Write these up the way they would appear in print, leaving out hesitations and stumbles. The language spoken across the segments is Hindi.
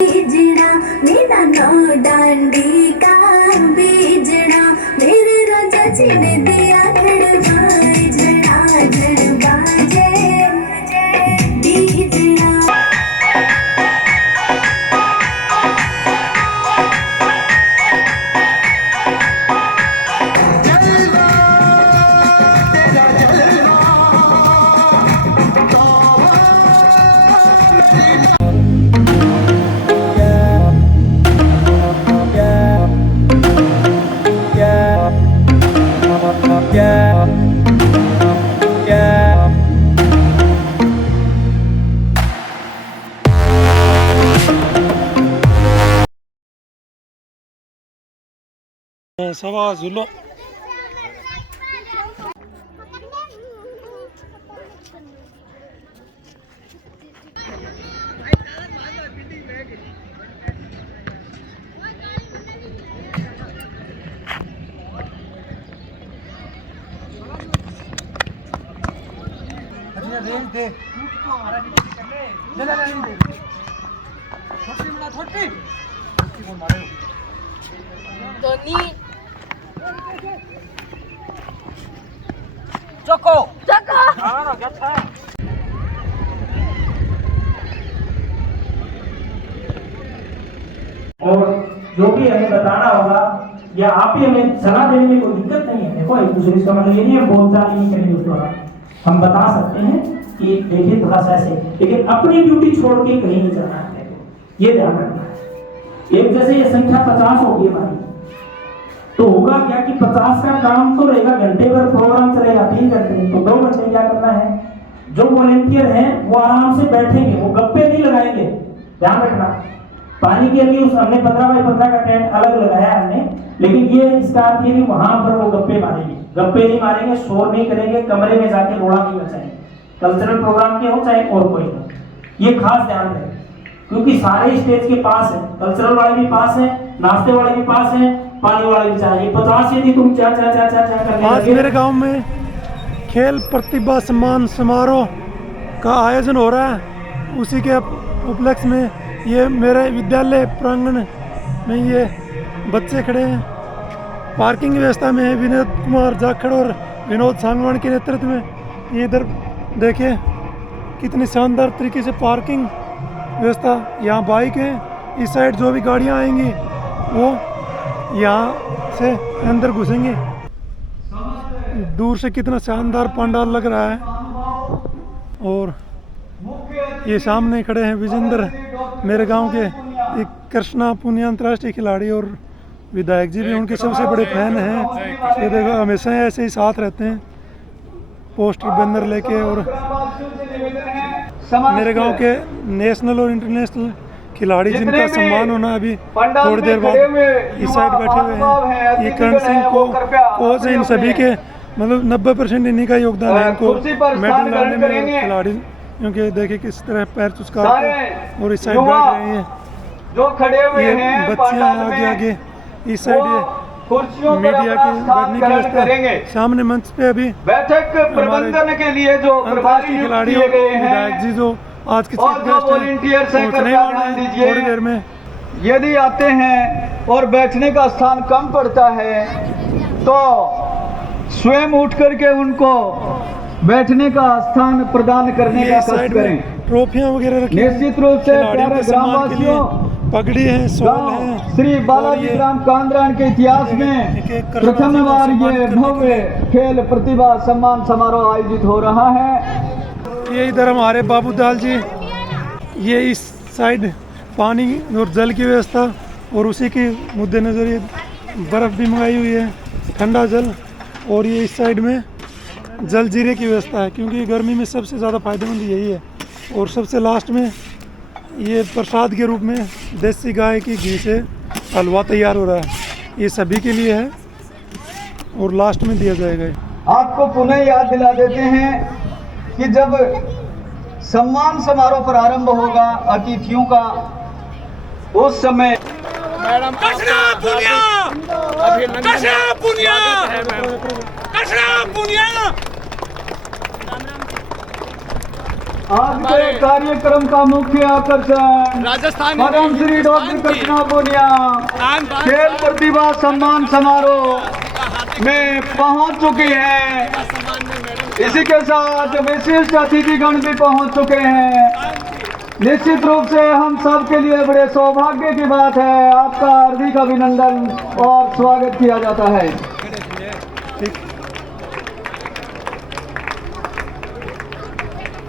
बीजना मेरा नौ डांडी का बीजना मेरे राजा जी ने दिया धड़बाए झड़ा धड़बाजे बीजना। सवा झूलो चोको और जो भी हमें बताना होगा या आप ही हमें सलाह देने में कोई दिक्कत नहीं है। देखो एक दूसरे का मतलब ये नहीं है बोलचाल नहीं करेंगे उस दौरान, हम बता सकते हैं कि देखिए थोड़ा सा ऐसे, लेकिन अपनी ड्यूटी छोड़ के कहीं नहीं जाना है, ये ध्यान रखना है। एक जैसे ये संख्या 50 होगी हमारी, तो होगा क्या कि 50 का काम तो रहेगा, घंटे भर प्रोग्राम चलेगा 3 घंटे, तो 2 घंटे क्या करना है, जो वॉलेंटियर हैं वो आराम से बैठेंगे, वो गप्पे नहीं लगाएंगे, ध्यान रखना। पानी के लिए उस हमने 15 बाई 15 का टेंट अलग लगाया हमने, लेकिन ये इसका अर्थ ये नहीं वहां पर वो गप्पे मारेंगे, गप्पे नहीं मारेंगे, शोर नहीं करेंगे, कमरे में जाके रोड़ा नहीं बचाएंगे, कल्चरल प्रोग्राम के हो चाहे और कोई हो, ये खास ध्यान रखें, क्योंकि सारे स्टेज के पास है, कल्चरल वाले भी पास है, नाश्ते वाले भी पास है, पानी वाले भी चाहिए। 50 यदि तुम चा करने आज मेरे गांव में खेल प्रतिभा सम्मान समारोह का आयोजन हो रहा है, उसी के उपलक्ष्य में ये मेरे विद्यालय प्रांगण में ये बच्चे खड़े हैं। पार्किंग व्यवस्था में है विनोद कुमार जाखड़ और विनोद सांगवान के नेतृत्व में। ये इधर देखिए कितनी शानदार तरीके से पार्किंग व्यवस्था, यहाँ बाइक है, इस साइड जो भी गाड़ियाँ आएंगी वो यहाँ से अंदर घुसेंगे। दूर से कितना शानदार पंडाल लग रहा है। और ये सामने खड़े हैं विजेंद्र, मेरे गांव के एक कृष्णा पुनिया अंतर्राष्ट्रीय खिलाड़ी, और विधायक जी भी उनके सबसे बड़े फैन हैं। ये देखो हमेशा ऐसे ही साथ रहते हैं, पोस्टर बैनर लेके। और मेरे गांव के नेशनल और इंटरनेशनल खिलाड़ी जिनका सम्मान होना अभी थोड़ी देर बाद इस साइड बैठे हुए हैं। ये करण सिंह को कोच है, इन सभी के मतलब 90% इन्हीं का योगदान है इनको मेडल लाने में खिलाड़ी, क्योंकि देखिए किस तरह पैर चुचका और इस साइड बैठ रहे हैं जो खड़े हुए ये हैं, बच्चियां आगे आगे इस साइड ये मीडिया के बैठने की व्यवस्था। सामने मंच पे अभी बैठक प्रबंधन के लिए जो प्रभारी खिलाड़ी किए गए हैं, विधायक जी जो आज के और चीफ जो गेस्ट वॉलंटियर्स हैं, पहुंचने कृपया वाले ध्यान हैं दीजिए। थोड़ी देर में। यदि आते हैं और बैठने का स्थान कम पड़ता है तो स्वयं उठ करके उनको बैठने का स्थान प्रदान करने का कष्ट करें। ट्रॉफियां वगैरह रखी निश्चित रूप से प्यारे ग्रामवासियों, पगड़ी है, शॉल है। श्री बालाजी ग्राम कांद्रान के इतिहास में प्रथम बार ये भव्य खेल प्रतिभा सम्मान समारोह आयोजित हो रहा है। ये इधर हमारे बाबू दाल जी, ये इस साइड पानी और जल की व्यवस्था, और उसी के मद्देनजर ये बर्फ़ भी मंगाई हुई है, ठंडा जल। और ये इस साइड में जल जीरे की व्यवस्था है, क्योंकि गर्मी में सबसे ज़्यादा फायदेमंद यही है। और सबसे लास्ट में ये प्रसाद के रूप में देसी गाय की घी से हलवा तैयार हो रहा है, ये सभी के लिए है और लास्ट में दिया जाएगा। आपको पुनः याद दिला देते हैं कि जब सम्मान समारोह प्रारंभ होगा अतिथियों का, उस समय आज के कार्यक्रम का मुख्य आकर्षण राजस्थान पद्म श्री डॉक्टर कृष्णा बोनिया खेल प्रतिभा सम्मान समारोह में पहुंच चुकी है। इसी के साथ विशिष्ट अतिथिगण भी पहुंच चुके हैं। निश्चित रूप से हम सब के लिए बड़े सौभाग्य की बात है, आपका हार्दिक अभिनंदन और स्वागत किया जाता है।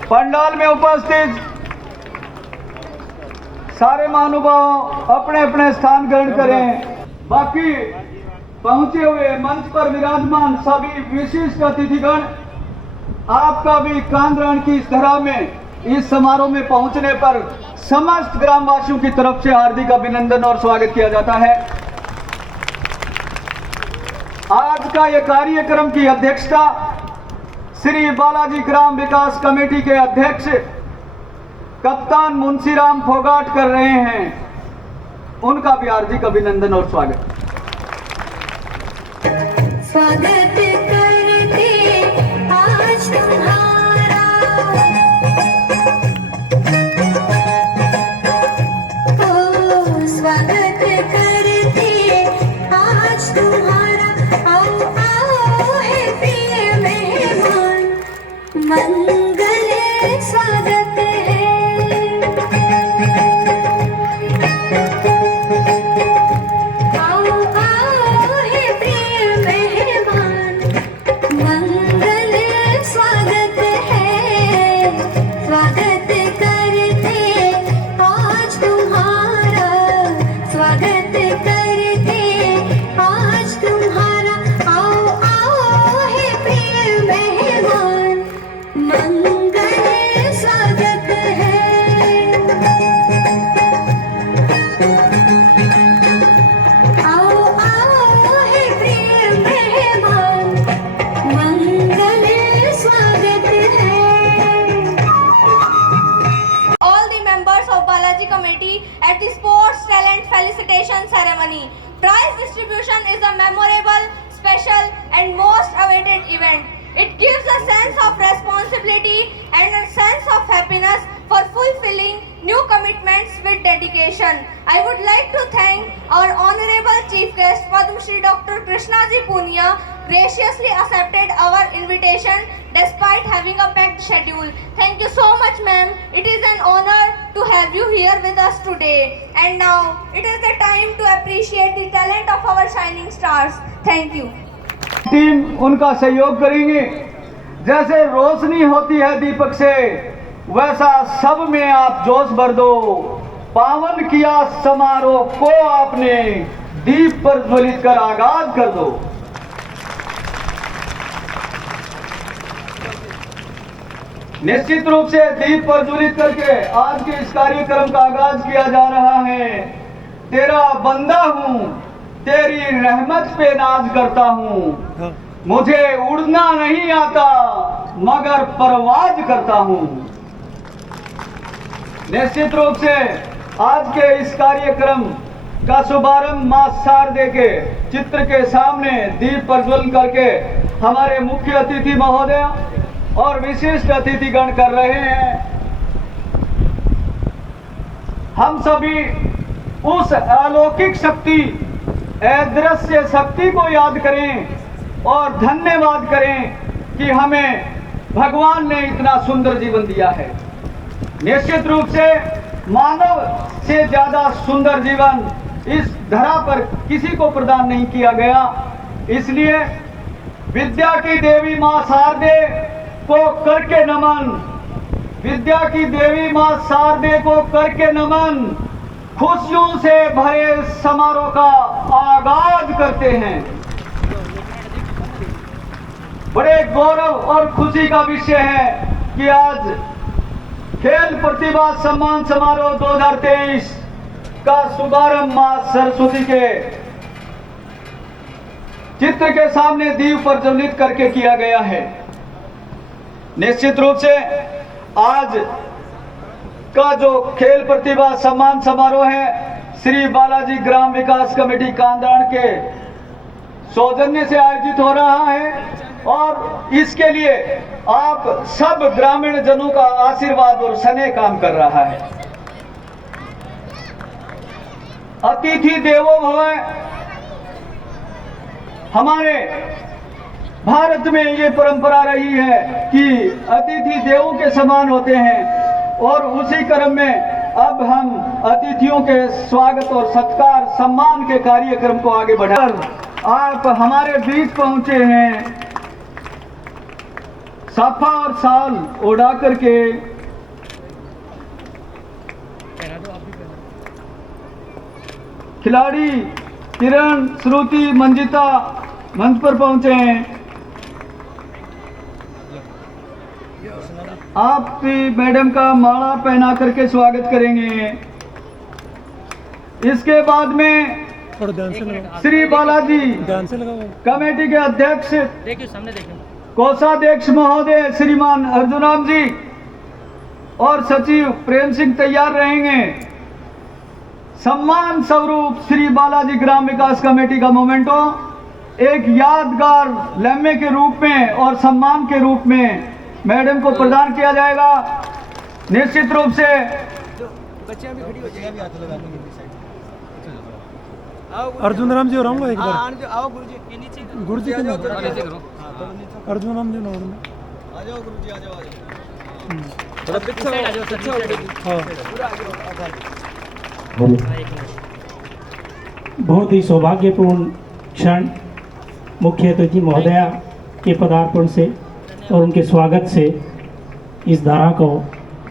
पंडाल में उपस्थित सारे महानुभाव अपने अपने स्थान ग्रहण करें। बाकी पहुंचे हुए मंच पर विराजमान सभी विशिष्ट अतिथिगण, आपका भी कांग्राण की इस धरा में इस समारोह में पहुंचने पर समस्त ग्रामवासियों की तरफ से हार्दिक अभिनंदन और स्वागत किया जाता है। आज का यह कार्यक्रम की अध्यक्षता श्री बालाजी ग्राम विकास कमेटी के अध्यक्ष कप्तान मुंशीराम फोगाट कर रहे हैं। उनका भी हार्दिक अभिनंदन और स्वागत। स्वागत करते आज तुम्हारा, ओ स्वागत करते आज तुम्हारा। आओ आओ है प्रिय मेहमान, मंगल स्वागत है। आओ आओ है प्रिय मेहमान, मंगल स्वागत है। स्वागत करते आज तुम्हारा, स्वागत करते आज तुम्हारा। आओ आओ है प्रिय मेहमान, मंगल स्वागत है। आओ आओ है प्रिय मेहमान, मंगल स्वागत है। All the members of Balaji Committee at the Sports Talent Felicitation Ceremony. Prize distribution is a memorable, special and most awaited event. It gives a sense of responsibility and a sense of happiness for fulfilling new commitments with dedication. I would like to thank our Honorable Chief Guest Padma Shri Dr. Krishna Ji Punia graciously accepted our invitation despite having a packed schedule. Thank you so much, ma'am. It is an honor to have you here with us today. And now it is the time to appreciate the talent of our shining stars. Thank you. Team उनका सहयोग करेंगे। जैसे रोशनी होती है दीपक से, वैसा सब में आप जोश भर दो। पावन किया समारोह को आपने, दीप पर ज्वलित कर आगाज कर दो। निश्चित रूप से दीप पर ज्वलित करके आज के इस कार्यक्रम का आगाज किया जा रहा है। तेरा बंदा हूं, तेरी रहमत पे नाज करता हूं। मुझे उड़ना नहीं आता मगर परवाज करता हूं। निश्चित रूप से आज के इस कार्यक्रम का शुभारंभ मां शारदे के चित्र के सामने दीप प्रज्वलन करके हमारे मुख्य अतिथि महोदय और विशिष्ट अतिथिगण कर रहे हैं। हम सभी उस अलौकिक शक्ति, अदृश्य शक्ति को याद करें और धन्यवाद करें कि हमें भगवान ने इतना सुंदर जीवन दिया है। निश्चित रूप से मानव से ज्यादा सुंदर जीवन इस धरा पर किसी को प्रदान नहीं किया गया। इसलिए विद्या की देवी मां शारदे को करके नमन, विद्या की देवी मां शारदे को करके नमन। खुशियों से भरे समारोह का आगाज करते हैं। बड़े गौरव और खुशी का विषय है कि आज खेल प्रतिभा सम्मान समारोह 2023 का शुभारंभ मां सरस्वती के चित्र के सामने दीप प्रज्वलित करके किया गया है। निश्चित रूप से आज का जो खेल प्रतिभा सम्मान समारोह है श्री बालाजी ग्राम विकास कमेटी कांद्राण के सौजन्य से आयोजित हो रहा है। और इसके लिए आप सब ग्रामीण जनों का आशीर्वाद और स्नेह काम कर रहा है। अतिथि देवो भव, हमारे भारत में ये परंपरा रही है कि अतिथि देवों के समान होते हैं और उसी क्रम में अब हम अतिथियों के स्वागत और सत्कार सम्मान के कार्यक्रम को आगे बढ़ाकर आप हमारे बीच पहुंचे हैं। साफा और साल उड़ा करके खिलाड़ी किरण, श्रुति, मंजिता मंच पर पहुंचे हैं। आप भी मैडम का माला पहना करके स्वागत करेंगे। इसके बाद में और ध्यान से लगाओ, श्री बालाजी ध्यान से लगाओ। कमेटी के अध्यक्ष कोषाध्यक्ष महोदय श्रीमान अर्जुनराम जी और सचिव प्रेम सिंह तैयार रहेंगे। सम्मान स्वरूप श्री बालाजी ग्राम विकास कमेटी का मोमेंटो एक यादगार लम्हे के रूप में और सम्मान के रूप में मैडम को प्रदान किया जाएगा। निश्चित रूप से अर्जुन राम जी और आऊंगा एक बार। गुरु जी अर्जुन राम जी नोड़ में आ जाओ गुरु जी, आ जाओ। बहुत ही सौभाग्यपूर्ण क्षण मुख्य अतिथि महोदया के पदार्पण से और उनके स्वागत से इस धारा को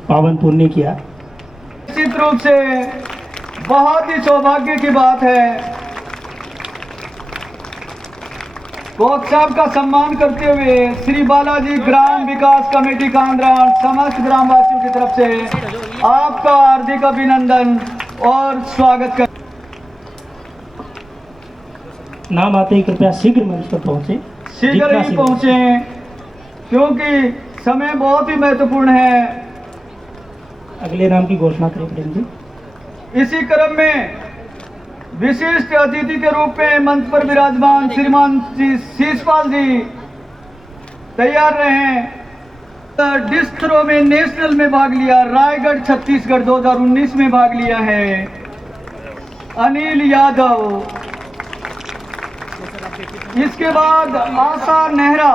पावन पुण्य किया। निश्चित रूप से बहुत ही सौभाग्य की बात है। कोच साहब का सम्मान करते हुए श्री बालाजी ग्राम विकास कमेटी कांद्रा समस्त ग्रामवासियों की तरफ से आपका हार्दिक अभिनंदन और स्वागत कर। नाम आते ही कृपया शीघ्र मंच पर पहुंचे। शीघ्र ही पहुंचे क्योंकि समय बहुत ही महत्वपूर्ण है। अगले नाम की घोषणा करें प्रेम जी। इसी क्रम में विशिष्ट अतिथि के रूप में मंच पर विराजमान श्रीमान शीशपाल जी तैयार रहे। डिस्क थ्रो में नेशनल में भाग लिया, रायगढ़ छत्तीसगढ़ 2019 में भाग लिया है अनिल यादव। इसके बाद आशा नेहरा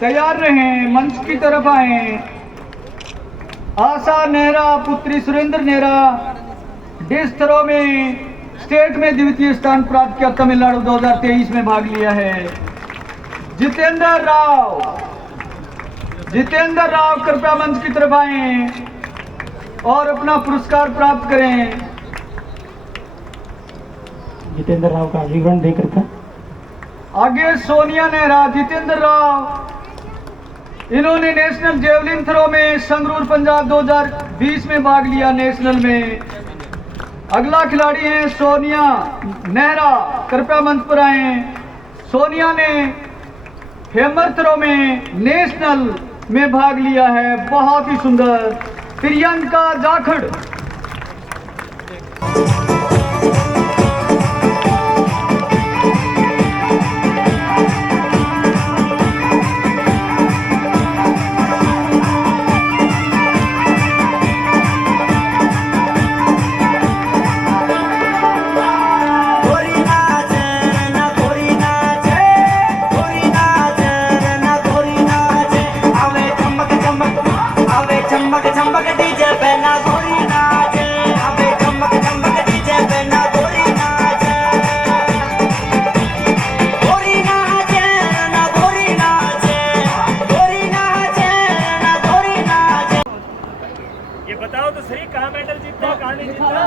तैयार रहे, मंच की तरफ आए। आशा नेहरा पुत्री सुरेंद्र नेहरा डिस्क थ्रो में स्टेट में द्वितीय स्थान प्राप्त किया, तमिलनाडु 2023 में भाग लिया है। जितेंद्र राव कृपया मंच की तरफ आए और अपना पुरस्कार प्राप्त करें। जितेंद्र राव का विवरण देकर था। आगे सोनिया नेहरा, जितेंद्र राव इन्होंने नेशनल जेवलिन थ्रो में संगरूर पंजाब 2020 में भाग लिया नेशनल में। अगला खिलाड़ी है सोनिया नेहरा, कृपया मंच पर आए। सोनिया ने हेमर थ्रो में नेशनल में भाग लिया है, बहुत ही सुंदर। प्रियंका जाखड़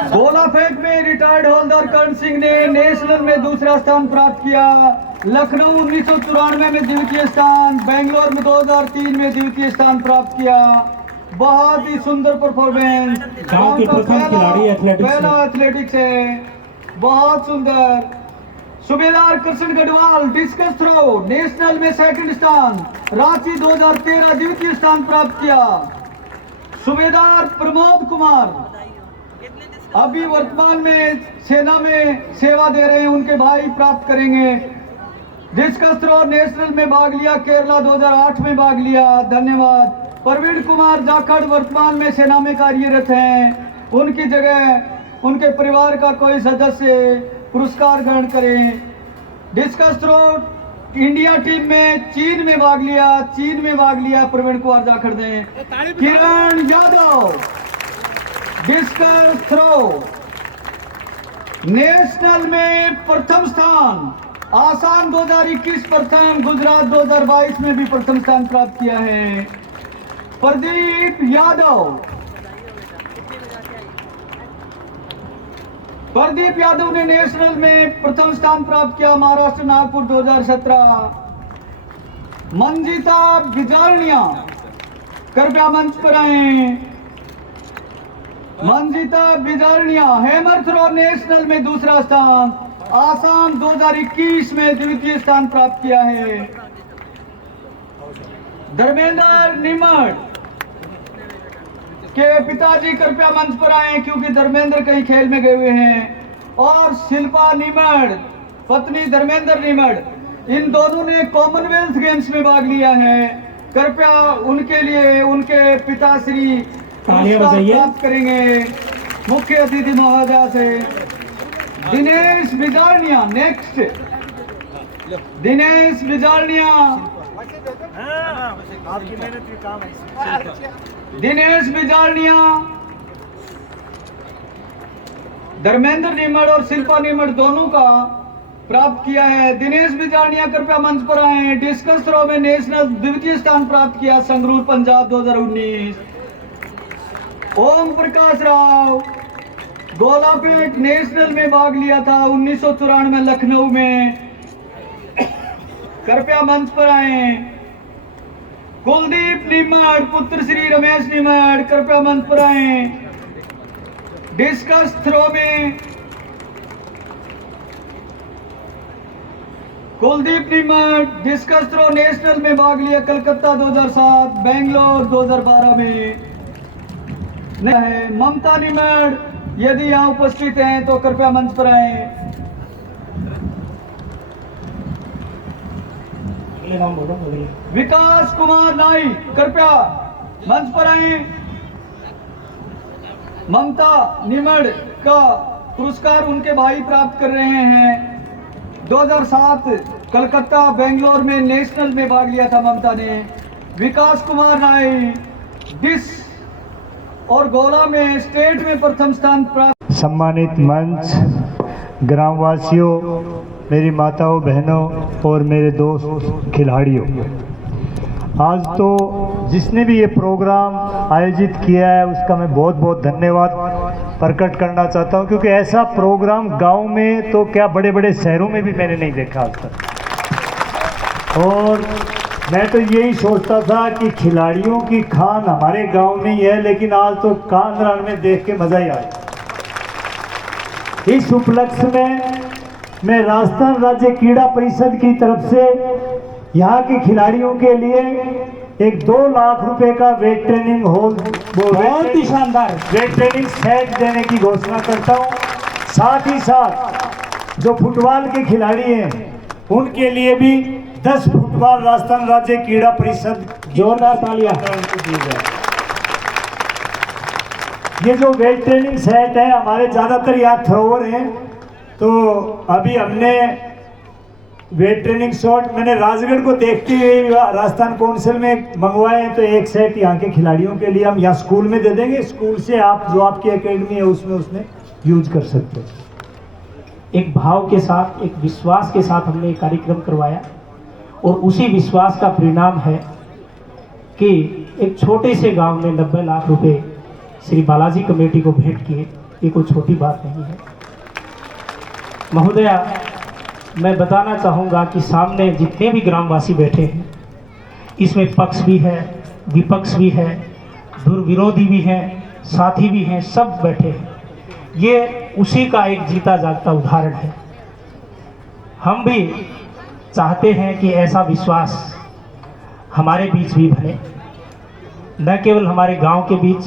गोला फेंक में रिटायर्ड हवलदार कर्ण सिंह ने नेशनल में दूसरा स्थान प्राप्त किया। लखनऊ 1994 में द्वितीय स्थान, बेंगलोर में 2003 में द्वितीय स्थान प्राप्त किया। बहुत ही सुंदर परफॉर्मेंस। गांव के प्रथम खिलाड़ी एथलेटिक्स पहला एथलेटिक्स है, बहुत सुंदर। सूबेदार Krishna Garhwal discus throw national में सेकंड स्थान, रांची 2013 द्वितीय स्थान प्राप्त किया। सूबेदार प्रमोद कुमार अभी वर्तमान में सेना में सेवा दे रहे हैं, उनके भाई प्राप्त करेंगे। डिस्कस थ्रो नेशनल में भाग लिया, केरला 2008 में भाग लिया। धन्यवाद। प्रवीण कुमार जाखड़ वर्तमान में सेना में कार्यरत हैं, उनकी जगह उनके परिवार का कोई सदस्य पुरस्कार ग्रहण करें। डिस्कस थ्रो इंडिया टीम में चीन में भाग लिया प्रवीण कुमार जाखड़ ने। Kiran Yadav discuss throw national में प्रथम स्थान, आसाम 2021 प्रथम, गुजरात 2022 में भी प्रथम स्थान प्राप्त किया है। प्रदीप यादव ने नेशनल में प्रथम स्थान प्राप्त किया, महाराष्ट्र नागपुर 2017। मंजिता बिजारनिया कृपया मंच पर आए। Manjita Bijarniya hammer throw national में दूसरा स्थान, आसाम 2021 में द्वितीय स्थान प्राप्त किया है। धर्मेंद्र निमड़ के पिताजी कृपया मंच पर आए क्योंकि धर्मेंद्र कहीं खेल में गए हुए हैं। और शिल्पा निमड़ पत्नी धर्मेंद्र निमड़, इन दोनों ने कॉमनवेल्थ गेम्स में भाग लिया है। कृपया उनके लिए उनके पिताश्री प्राप्त करेंगे मुख्य अतिथि महोदया से। दिनेश बिजारनिया नेक्स्ट। दिनेश बिजारनिया, दिनेश बिजारनिया, धर्मेंद्र निमड़ और शिल्पा निमड़ दोनों का प्राप्त किया है। दिनेश बिजारनिया कृपया मंच पर आए। डिस्कस थ्रो में नेशनल द्वितीय स्थान प्राप्त किया, संगरूर पंजाब 2019। ओम प्रकाश राव गोला फेंक नेशनल में भाग लिया था 1994 में लखनऊ में, कृपया मंच पर आए। कुलदीप निमड़ पुत्र श्री रमेश निमड़ कृपया मंच पर आए। डिस्कस थ्रो में कुलदीप निमड़ डिस्कस थ्रो नेशनल में भाग लिया, कलकत्ता 2007, बेंगलोर 2012 में है। ममता निमड़ यदि यहाँ उपस्थित हैं तो कृपया मंच पर आए। विकास कुमार नाइक कृपया मंच पर आए। ममता निमड़ का पुरस्कार उनके भाई प्राप्त कर रहे हैं। 2007 कलकत्ता बेंगलोर में नेशनल में भाग लिया था ममता ने। विकास कुमार नाइक डिस और गोला में स्टेट में प्रथम स्थान प्राप्त। सम्मानित मंच, ग्रामवासियों, मेरी माताओं बहनों और मेरे दोस्त खिलाड़ियों, आज तो जिसने भी ये प्रोग्राम आयोजित किया है उसका मैं बहुत बहुत धन्यवाद प्रकट करना चाहता हूँ, क्योंकि ऐसा प्रोग्राम गांव में तो क्या बड़े बड़े शहरों में भी मैंने नहीं देखा आज तक। और मैं तो यही सोचता था कि खिलाड़ियों की खान हमारे गांव में ही है, लेकिन आज तो कांधरान में देख के मज़ा ही आया। इस उपलक्ष्य में मैं राजस्थान राज्य क्रीड़ा परिषद की तरफ से यहाँ के खिलाड़ियों के लिए एक 2 लाख रुपए का वेट ट्रेनिंग बहुत ही शानदार वेट ट्रेनिंग सेट देने की घोषणा करता हूँ। साथ ही साथ जो फुटबॉल के खिलाड़ी हैं उनके लिए भी 10 फुटबॉल राजस्थान राज्य क्रीड़ा परिषद जोरदार तालियां उनको दी जाए। ये जो वेट ट्रेनिंग सेट है हमारे ज़्यादातर यहाँ थ्रोवर हैं, तो अभी हमने वेट ट्रेनिंग शॉट मैंने राजगढ़ को देखते हुए राजस्थान काउंसिल में मंगवाए हैं, तो एक सेट यहाँ के खिलाड़ियों के लिए हम यहाँ स्कूल में दे देंगे। स्कूल से आप जो आपकी एकेडमी है उसमें यूज कर सकते हैं। एक भाव के साथ, एक विश्वास के साथ हमने एक कार्यक्रम करवाया और उसी विश्वास का परिणाम है कि एक छोटे से गांव में 90 लाख रुपए श्री बालाजी कमेटी को भेंट किए। ये कोई छोटी बात नहीं है महोदया। मैं बताना चाहूँगा कि सामने जितने भी ग्रामवासी बैठे हैं इसमें पक्ष भी है, विपक्ष भी है, दुर्विरोधी भी हैं, साथी भी हैं, सब बैठे हैं। ये उसी का एक जीता जागता उदाहरण है। हम भी चाहते हैं कि ऐसा विश्वास हमारे बीच भी बने, न केवल हमारे गांव के बीच,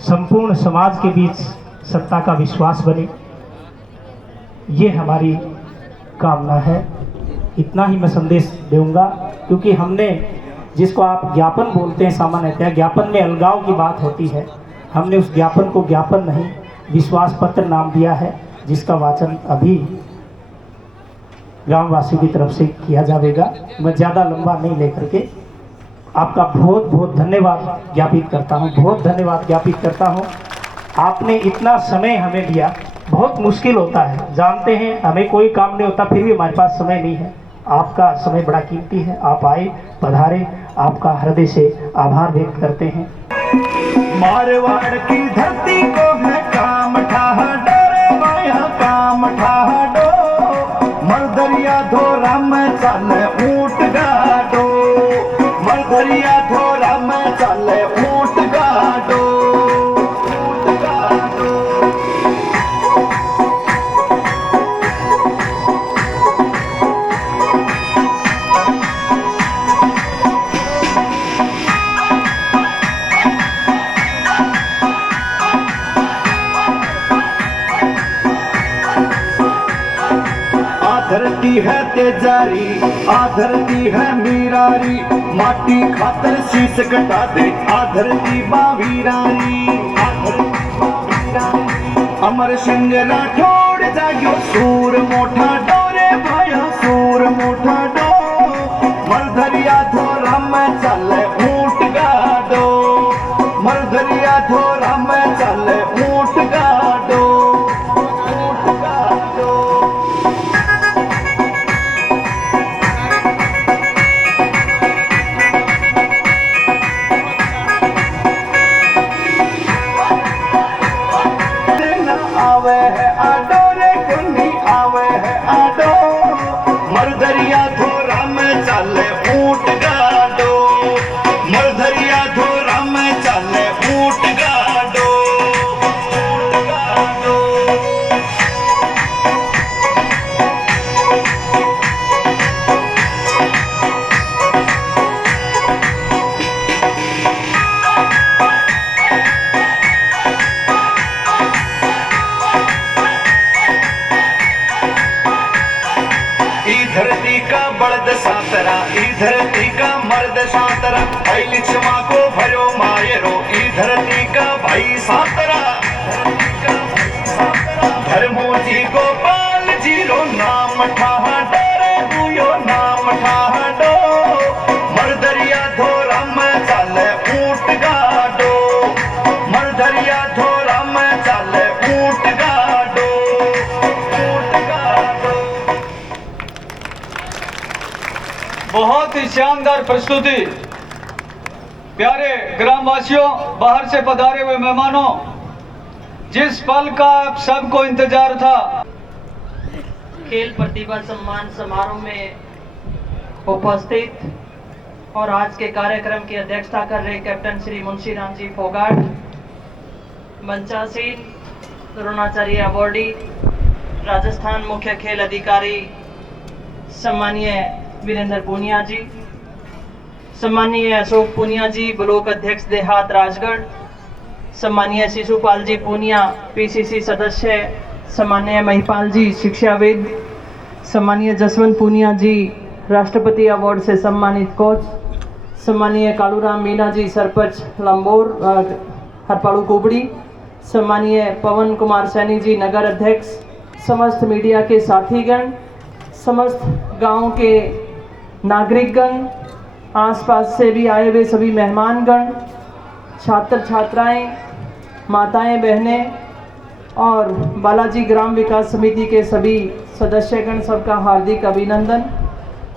संपूर्ण समाज के बीच सत्ता का विश्वास बने। ये हमारी कामना है। इतना ही मैं संदेश दूंगा, क्योंकि हमने जिसको आप ज्ञापन बोलते हैं सामान्यतः, ज्ञापन में अलगाव की बात होती है, हमने उस ज्ञापन को ज्ञापन नहीं विश्वास पत्र नाम दिया है, जिसका वाचन अभी ग्रामवासियों की तरफ से किया जाएगा। मैं ज़्यादा लंबा नहीं लेकर के आपका बहुत बहुत धन्यवाद ज्ञापित करता हूँ, बहुत धन्यवाद ज्ञापित करता हूँ। आपने इतना समय हमें दिया, बहुत मुश्किल होता है, जानते हैं, हमें कोई काम नहीं होता, फिर भी हमारे पास समय नहीं है। आपका समय बड़ा कीमती है, आप आए, पधारे, आपका हृदय से आभार व्यक्त करते हैं। मारवाड़ की धरती को है काम ठाडो रे माया काम ठाडो, मलदरिया धोरा में चले ऊंट गाडो, मलदरिया धोरा में चले ऊंट गाडो, ऊंट गाडो। धरती है तेजारी, धरती है मीरारी, माटी खातर शीश कटा दे, धरती बावीरारी, अमर सिंह राठौड़ जाग्यो सूर मोठा डोरे भाया सूर मोठा डो, मलदरिया धोरा में चले ऊंट गाडो, मलदरिया धोरा में चले ऊंट गाडो, ऊंट गाडो। आवे है आडो रे कुन्नी आवे है आडो, मलदरिया धोरा में चले ऊंट गाडो, मलदरिया धोरा में चले ऊंट गाडो, ऊंट गाडो। धरती का बड़द सातरा, धरती का मर्द सातरा, भाई क्षमा को भरो मायरो, धरती का भाई सातरा, धर्मो जी गोपाल जी रो नाम ठाडो रे बुयो नाम ठाडो, मलदरिया धोरा में चले ऊंट गाडो, मलदरिया धोरा में चले ऊंट गाडो, ऊंट गाडो। बहुत ही शानदार प्रस्तुति। प्यारे ग्रामवासियों, बाहर से पधारे हुए मेहमानों, जिस पल का आप सबको इंतजार था, खेल प्रतिभा सम्मान समारोह में उपस्थित और आज के कार्यक्रम की अध्यक्षता कर रहे कैप्टन श्री मुंशी राम जी फोगाट, मंचासीन द्रोणाचार्य अवॉर्डी, राजस्थान मुख्य खेल अधिकारी सम्मानीय वीरेंद्र पूनिया जी, सम्मानीय अशोक पूनिया जी, ब्लॉक अध्यक्ष देहात राजगढ़, सम्मानीय शिशुपाल जी पूनिया पीसीसी सदस्य, सम्मानीय महिपाल जी शिक्षाविद, सम्मानीय जसवंत पूनिया जी राष्ट्रपति अवार्ड से सम्मानित कोच, सम्मानीय कालूराम मीना जी सरपंच लंबोर हरपाड़ू कुबड़ी, सम्मानीय पवन कुमार सैनी जी नगर अध्यक्ष, समस्त मीडिया के साथीगण, समस्त गांव के नागरिकगण, आसपास से भी आए हुए सभी मेहमानगण, छात्र छात्राएं, माताएं बहनें और बालाजी ग्राम विकास समिति के सभी सदस्यगण, सबका हार्दिक अभिनंदन।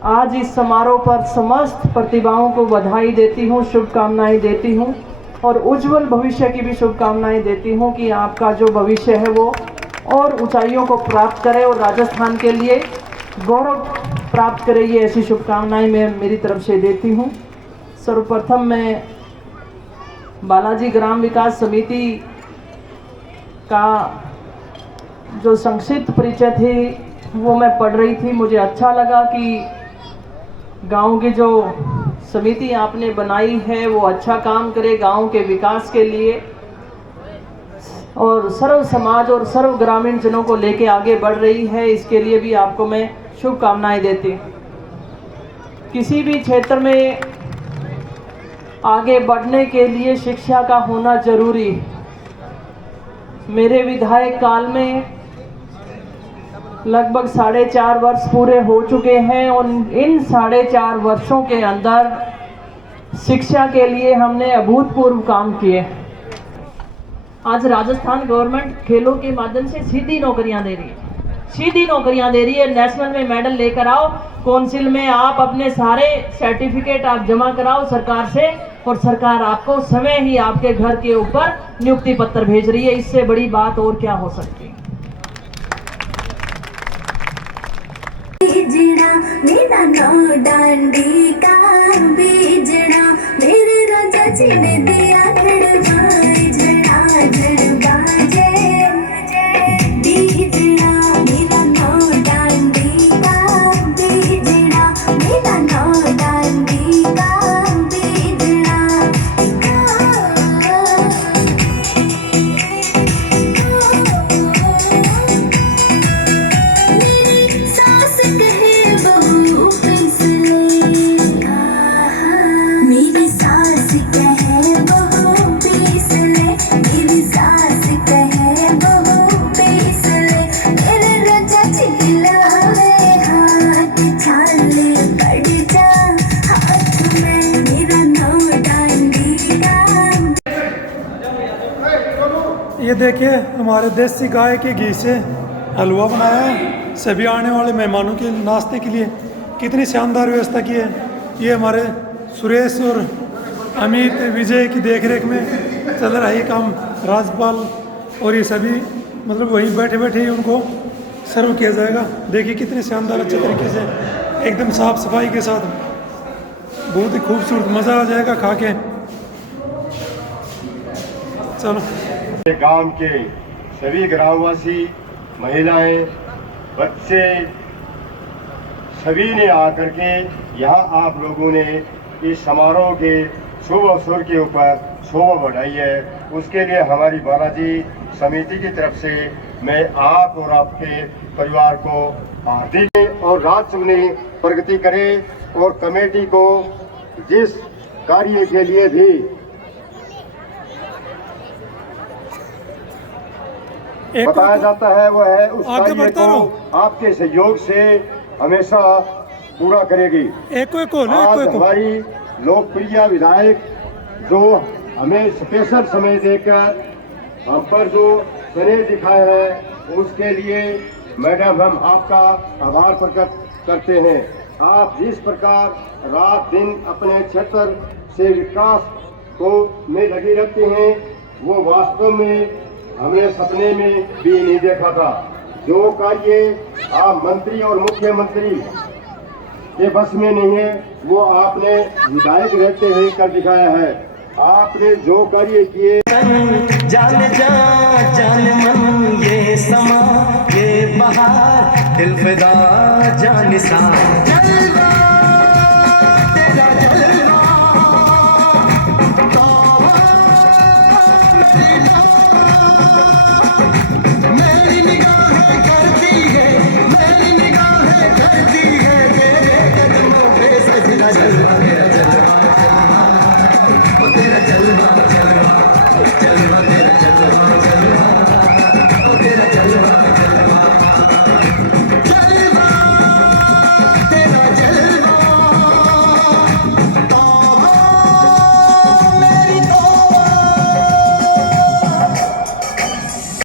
आज इस समारोह पर समस्त प्रतिभाओं को बधाई देती हूँ, शुभकामनाएं देती हूँ और उज्जवल भविष्य की भी शुभकामनाएं देती हूँ कि आपका जो भविष्य है वो और ऊंचाइयों को प्राप्त करे और राजस्थान के लिए गौरव प्राप्त करे, ये ऐसी शुभकामनाएं मैं मेरी तरफ से देती हूँ। सर्वप्रथम मैं बालाजी ग्राम विकास समिति का जो संक्षिप्त परिचय थी वो मैं पढ़ रही थी। मुझे अच्छा लगा कि गांव की जो समिति आपने बनाई है वो अच्छा काम करे गांव के विकास के लिए और सर्व समाज और सर्व ग्रामीण जनों को लेके आगे बढ़ रही है, इसके लिए भी आपको मैं शुभकामनाएं देती हूँ। किसी भी क्षेत्र में आगे बढ़ने के लिए शिक्षा का होना जरूरी है। मेरे विधायक काल में लगभग 4.5 वर्ष पूरे हो चुके हैं और इन 4.5 वर्षों के अंदर शिक्षा के लिए हमने अभूतपूर्व काम किए। आज राजस्थान गवर्नमेंट खेलों के माध्यम से सीधी नौकरियां दे रही है, सीधी नौकरियां दे रही है। नेशनल में मेडल लेकर आओ, काउंसिल में आप अपने सारे सर्टिफिकेट आप जमा कराओ सरकार से, और सरकार आपको समय ही आपके घर के ऊपर नियुक्ति पत्र भेज रही है। इससे बड़ी बात और क्या हो सकती है। बीजना मेरा नौ डांडी का बीजना, मेरे राजा जी ने दिया धड़बाई झड़ा धड़बाजे। बीजना मेरा नौ डांडी का बीजना, मेरा नौ डांडी का बीजना। मेरी सास कहे बहू पिसले, मेरी सास कहे बहू पिसले, मेरी सास कहे बहू पिसले। मेरे राजा चिल्लावे हाथ छाले पड़ जा हाथ में, मेरा नौ डांडी का। ये देखिए हमारे देसी गाय के घी से हलवा बनाया है सभी आने वाले मेहमानों के नाश्ते के लिए। कितनी शानदार व्यवस्था की है। ये हमारे सुरेश और अमित विजय की देखरेख में चल रहा है ये काम। राजपाल और ये सभी मतलब वहीं बैठे बैठे ही उनको सर्व किया जाएगा। देखिए कितने शानदार अच्छे तरीके से एकदम साफ सफाई के साथ, बहुत ही खूबसूरत, मज़ा आ जाएगा खा के। चलो गांव के सभी ग्रामवासी, महिलाएं, बच्चे सभी ने आकर के यहाँ आप लोगों ने इस समारोह के शुभ अवसर के ऊपर शोभा बढ़ाई है। उसके लिए हमारी बालाजी समिति की तरफ से मैं आप और आपके परिवार को हार्दिक और राज्य में प्रगति करें और कमेटी को जिस कार्य के लिए भी बताया जाता है वो है उस कार्य को आपके सहयोग से हमेशा पूरा करेगी। आज हमारी लोकप्रिय विधायक जो हमें स्पेशल समय देकर हम पर जो स्नेह दिखाए हैं उसके लिए मैडम हम आपका आभार प्रकट करते हैं। आप जिस प्रकार रात दिन अपने क्षेत्र से विकास को में लगी रहती हैं वो वास्तव में हमने सपने में भी नहीं देखा था। जो कार्य आप मंत्री और मुख्यमंत्री के बस में नहीं है वो आपने विधायक रहते हुए कर दिखाया है। आपने जो कार्य किए जान मन ये समा ये बहार दिल फिदा जान सा